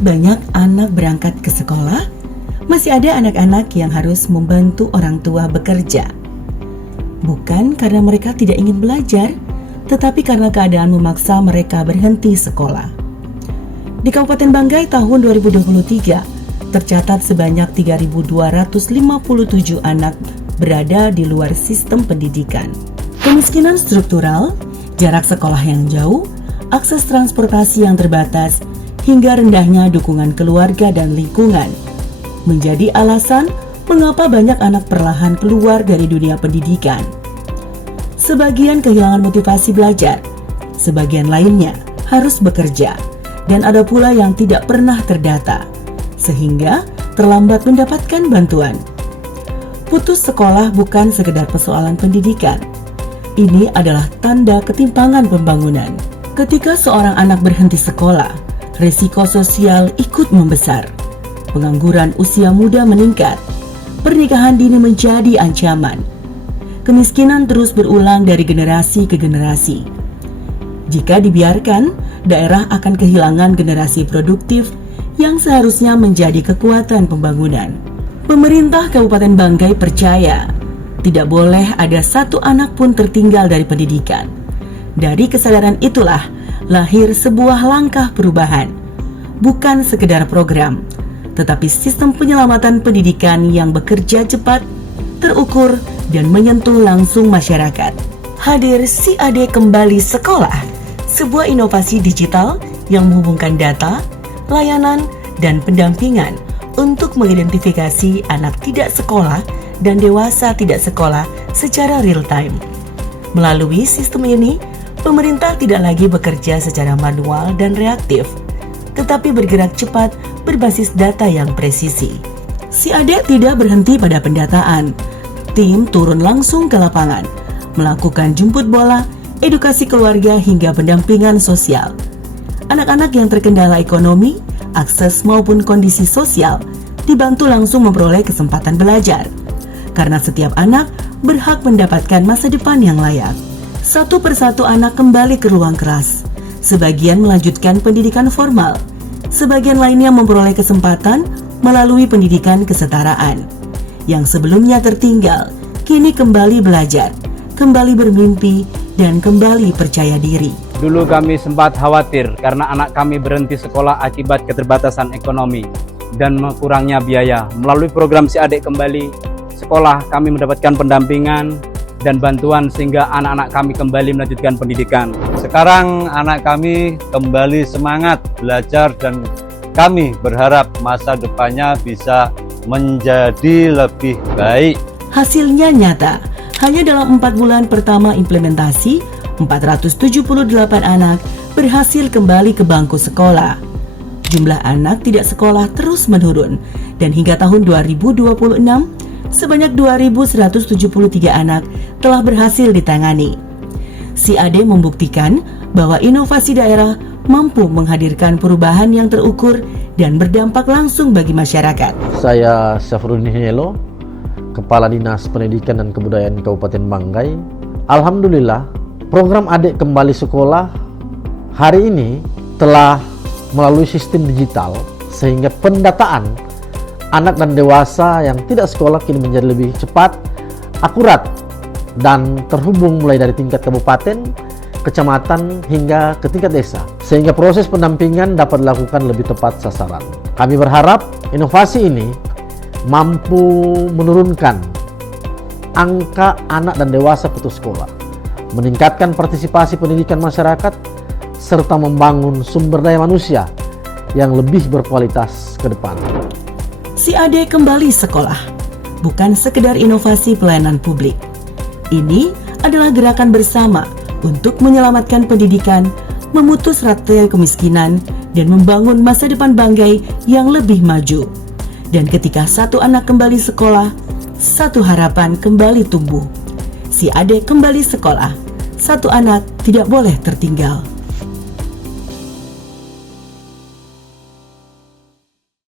saat banyak anak berangkat ke sekolah, masih ada anak-anak yang harus membantu orang tua bekerja. Bukan karena mereka tidak ingin belajar, tetapi karena keadaan memaksa mereka berhenti sekolah. Di Kabupaten Banggai tahun 2023, tercatat sebanyak 3.257 anak berada di luar sistem pendidikan. Kemiskinan struktural, jarak sekolah yang jauh, akses transportasi yang terbatas, hingga rendahnya dukungan keluarga dan lingkungan menjadi alasan mengapa banyak anak perlahan keluar dari dunia pendidikan. Sebagian kehilangan motivasi belajar, sebagian lainnya harus bekerja, dan ada pula yang tidak pernah terdata, sehingga terlambat mendapatkan bantuan. Putus sekolah bukan sekedar persoalan pendidikan. Ini adalah tanda ketimpangan pembangunan. Ketika seorang anak berhenti sekolah, risiko sosial ikut membesar. Pengangguran usia muda meningkat. Pernikahan dini menjadi ancaman. Kemiskinan terus berulang dari generasi ke generasi. Jika dibiarkan, daerah akan kehilangan generasi produktif yang seharusnya menjadi kekuatan pembangunan. Pemerintah Kabupaten Banggai percaya tidak boleh ada satu anak pun tertinggal dari pendidikan. Dari kesadaran itulah lahir sebuah langkah perubahan, bukan sekedar program, tetapi sistem penyelamatan pendidikan yang bekerja cepat, terukur, dan menyentuh langsung masyarakat. Hadir SIAD Kembali Sekolah, sebuah inovasi digital yang menghubungkan data, layanan, dan pendampingan untuk mengidentifikasi anak tidak sekolah dan dewasa tidak sekolah secara real time. Melalui sistem ini, pemerintah tidak lagi bekerja secara manual dan reaktif, tetapi bergerak cepat berbasis data yang presisi. SIAD tidak berhenti pada pendataan. Tim turun langsung ke lapangan, melakukan jemput bola, edukasi keluarga hingga pendampingan sosial. Anak-anak yang terkendala ekonomi, akses maupun kondisi sosial dibantu langsung memperoleh kesempatan belajar. Karena setiap anak berhak mendapatkan masa depan yang layak. Satu persatu anak kembali ke ruang kelas. Sebagian melanjutkan pendidikan formal. Sebagian lainnya memperoleh kesempatan melalui pendidikan kesetaraan. Yang sebelumnya tertinggal, kini kembali belajar, kembali bermimpi, dan kembali percaya diri. Dulu kami sempat khawatir karena anak kami berhenti sekolah akibat keterbatasan ekonomi dan kurangnya biaya. Melalui program SIAD Kembali Sekolah, kami mendapatkan pendampingan dan bantuan sehingga anak-anak kami kembali melanjutkan pendidikan. Sekarang anak kami kembali semangat belajar dan kami berharap masa depannya bisa menjadi lebih baik. Hasilnya nyata, hanya dalam 4 bulan pertama implementasi, 478 anak berhasil kembali ke bangku sekolah. Jumlah anak tidak sekolah terus menurun, dan hingga tahun 2026, sebanyak 2.173 anak telah berhasil ditangani. SIAD membuktikan bahwa inovasi daerah mampu menghadirkan perubahan yang terukur dan berdampak langsung bagi masyarakat. Saya Syafruddin Helo, Kepala Dinas Pendidikan dan Kebudayaan Kabupaten Banggai. Alhamdulillah, program Adik Kembali Sekolah hari ini telah melalui sistem digital sehingga pendataan anak dan dewasa yang tidak sekolah kini menjadi lebih cepat, akurat, dan terhubung mulai dari tingkat kabupaten, kecamatan, hingga ke tingkat desa. Sehingga proses pendampingan dapat dilakukan lebih tepat sasaran. Kami berharap inovasi ini mampu menurunkan angka anak dan dewasa putus sekolah, meningkatkan partisipasi pendidikan masyarakat, serta membangun sumber daya manusia yang lebih berkualitas ke depan. SIAD Kembali Sekolah bukan sekedar inovasi pelayanan publik. Ini adalah gerakan bersama untuk menyelamatkan pendidikan, memutus rantai kemiskinan, dan membangun masa depan Banggai yang lebih maju. Dan ketika satu anak kembali sekolah, satu harapan kembali tumbuh. SIAD Kembali Sekolah, satu anak tidak boleh tertinggal.